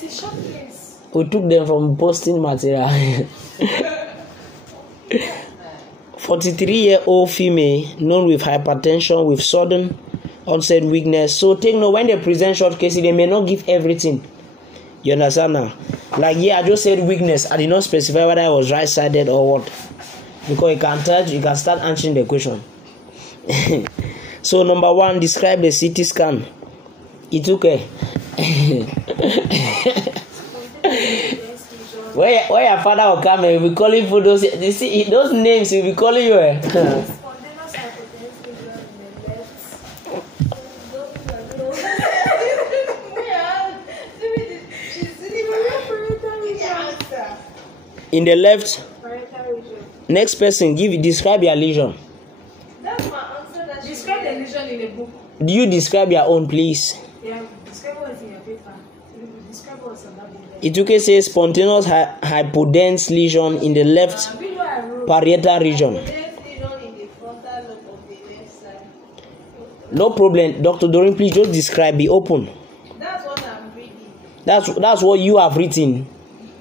It's a short case. We took them from posting material. 43-year-old female known with hypertension with sudden onset weakness. So take note, when they present short cases, they may not give everything. You understand now? Like, yeah, I just said weakness. I did not specify whether I was right-sided or what. Because you can start answering the question. So number 1, describe the CT scan. It's okay. Where your father will come and will be calling for those names, he will be calling you. In the left. Next person, describe your lesion. That's my answer. Describe the lesion in the book. Do you describe your own, please? Yeah, describe what's in your paper. Describe what's on that book. It okay, say spontaneous hypodense lesion in the left parietal region. No problem, Dr. Doreen, please just describe. Be open. That's what I'm reading. That's what you have written.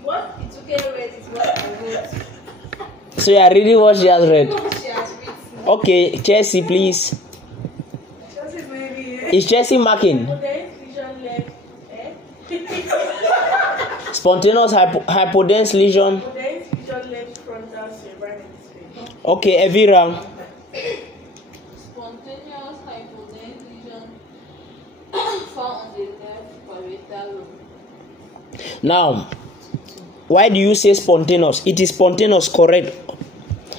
What it's okay read is what I wrote. So you are reading what she has read. She has written. Okay, Chelsea, please. Chelsea's maybe. Is Chelsea marking? Spontaneous hypodense lesion. Okay, Evira. Spontaneous hypodense lesion found on the left parietal lobe. Now, why do you say spontaneous? It is spontaneous, correct?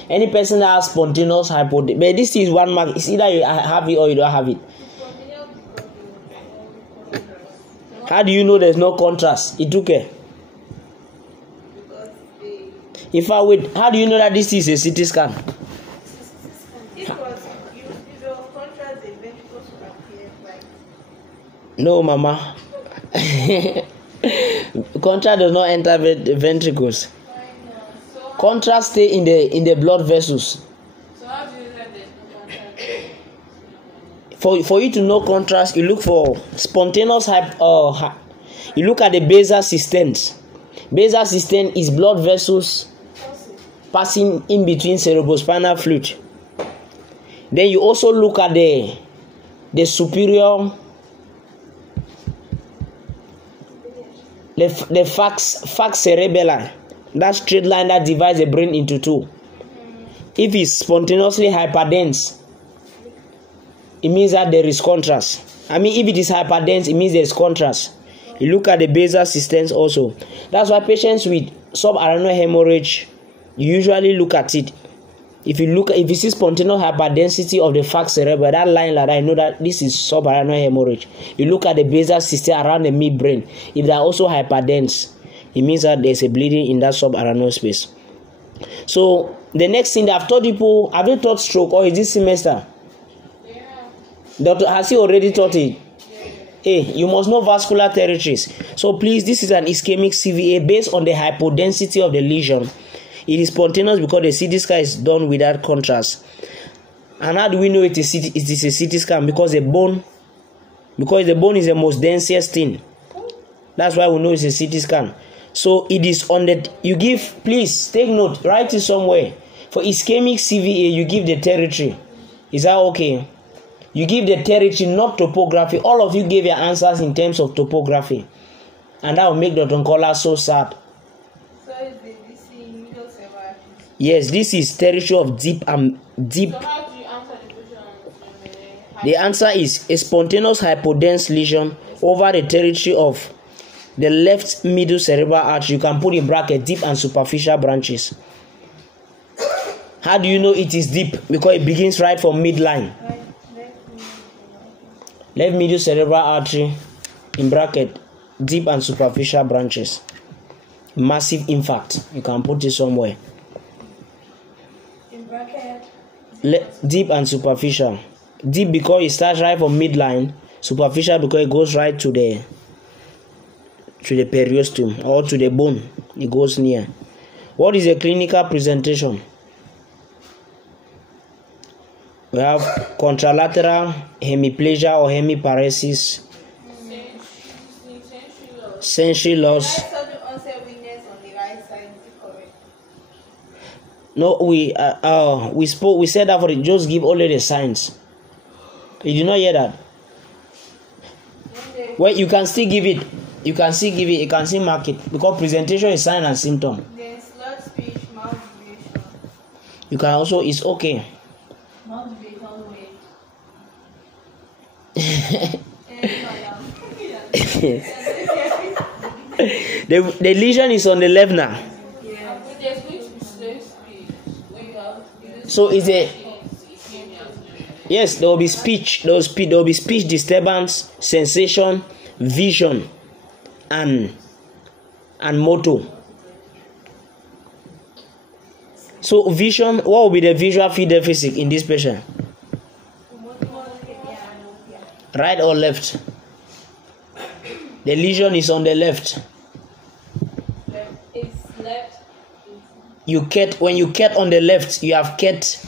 Any person that has spontaneous hypodense, but this is one mark. It's either you have it or you don't have it. How do you know there's no contrast? It okay. In fact, wait, how do you know that this is a CT scan? No, Mama. Contrast does not enter the ventricles. Contrast stay in the blood vessels. So how do you know there's no contrast? For you to know contrast, you look for spontaneous you look at the basal systems. Basal system is blood vessels passing in between cerebrospinal fluid. Then you also look at the superior, the fax cerebellar, that straight line that divides the brain into two. If it's spontaneously hyperdense, it means that there is contrast. I mean, if it is hyperdense, it means there is contrast. You look at the basal systems also. That's why patients with subarachnoid hemorrhage, you usually look at it. If you see spontaneous hyperdensity of the fax cerebral, that line like that, I know that this is subarachnoid hemorrhage. You look at the basal system around the midbrain. If they are also hyperdense, it means that there's a bleeding in that subarachnoid space. So the next thing that I've taught people, have you taught stroke or is this semester? Yeah. Doctor, has he already taught it? Hey, you must know vascular territories. So please, this is an ischemic CVA based on the hypodensity of the lesion. It is spontaneous because the CT scan is done without contrast. And how do we know it is a CT scan? Because the bone is the most densest thing. That's why we know it's a CT scan. So it is on the, you give, please take note, write it somewhere. For ischemic CVA, you give the territory. Is that okay? You give the territory, not topography. All of you gave your answers in terms of topography. And that will make Dr. Nkola so sad. So is this in middle cerebral? Yes, this is territory of deep and deep. So how do you answer the question? The answer is a spontaneous hypodense lesion over the territory of the left middle cerebral artery. You can put in bracket deep and superficial branches. How do you know it is deep? Because it begins right from midline. Left middle cerebral artery in bracket deep and superficial branches. Massive infarct. You can put it somewhere. In bracket. Deep and superficial. Deep because it starts right from midline. Superficial because it goes right to the periosteum or to the bone. It goes near. What is a clinical presentation? We have contralateral hemiplegia or hemiparesis. sensory loss. Sudden onset weakness on the right side, is it correct? No, we said that for it. Just give only the signs. You did not hear that. Well, you can still give it. You can still give it. You can still mark it because presentation is sign and symptom. Then slurred speech, mouth vibration. You can also. It's okay. Mouth vibration weight. The lesion is on the left now. So is a yes, there will be speech. There will be speech disturbance, sensation, vision, and motor. So vision, what will be the visual field deficit in this patient? Right or left? The lesion is on the left. It's left. When you cut on the left, you have cut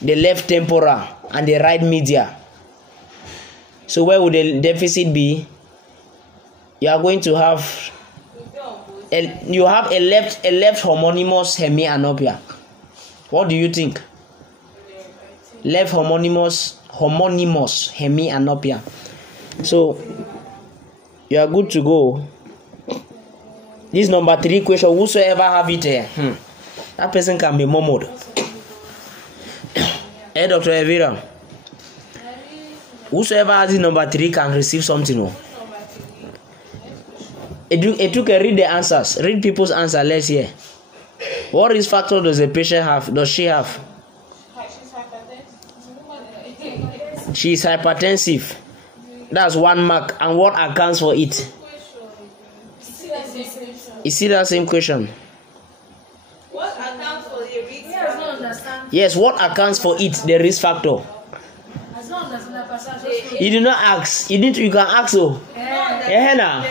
the left temporal and the right medial. So where would the deficit be? You are going to have a left homonymous hemianopia. What do you think? Left homonymous hemianopia. So you are good to go. This number 3 question, whosoever have it here, that person can be murmured. Hey, Dr. Evira, whosoever has the number 3 can receive something. Oh. Read the answers. Read people's answer. Let's hear. What risk factor does the patient have? Does she have? She is hypertensive. That's 1 mark. And what accounts for it? Is it that same question? What accounts for the risk factor? Yes, what accounts for it, the risk factor? As long as the person You did not ask. You can ask. Oh. Yeah.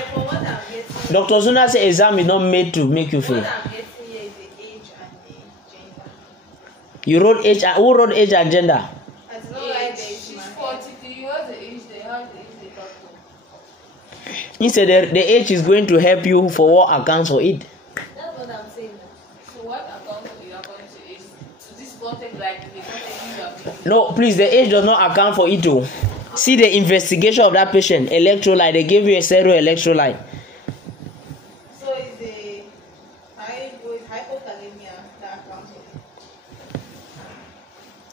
Dr. Zuna said exam is not made to make you fail. What I'm getting here is the age and the gender. You wrote age. Who wrote age and gender? I don't know why she's 43. What's the age they have? The age they doctor. Instead, the age is going to help you for what accounts for it. That's what I'm saying. So what accounts for it according to age? So this bottom like the bottom. No, please, the age does not account for it too. See the investigation of that patient. Electrolyte. They gave you a zero electrolyte. So is the hypokalemia that accounts for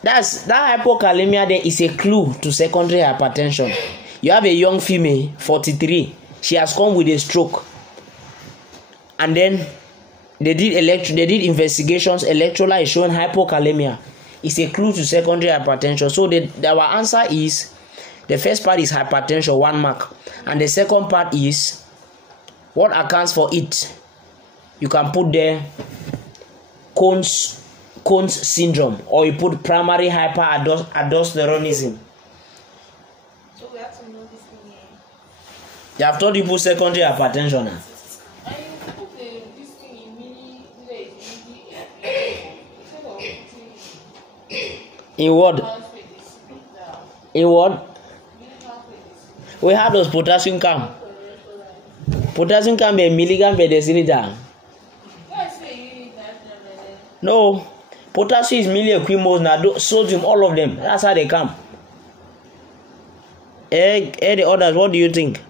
it? That hypokalemia there is a clue to secondary hypertension. You have a young female, 43. She has come with a stroke. And then they did investigations. Electrolyte is showing hypokalemia. It's a clue to secondary hypertension. So our answer is, the first part is hypertension, 1 mark. And the second part is, what accounts for it? You can put there Cone's syndrome, or you put primary hyperaldosteronism. So we have to know this thing here. They have told you put secondary hypertension now. And you put this thing in mini late, In what? In what? We have those potassium cam. Potassium can be a milligram per deciliter. No. Potassium is milliequimose now. Sodium, all of them. That's how they come. The others, what do you think?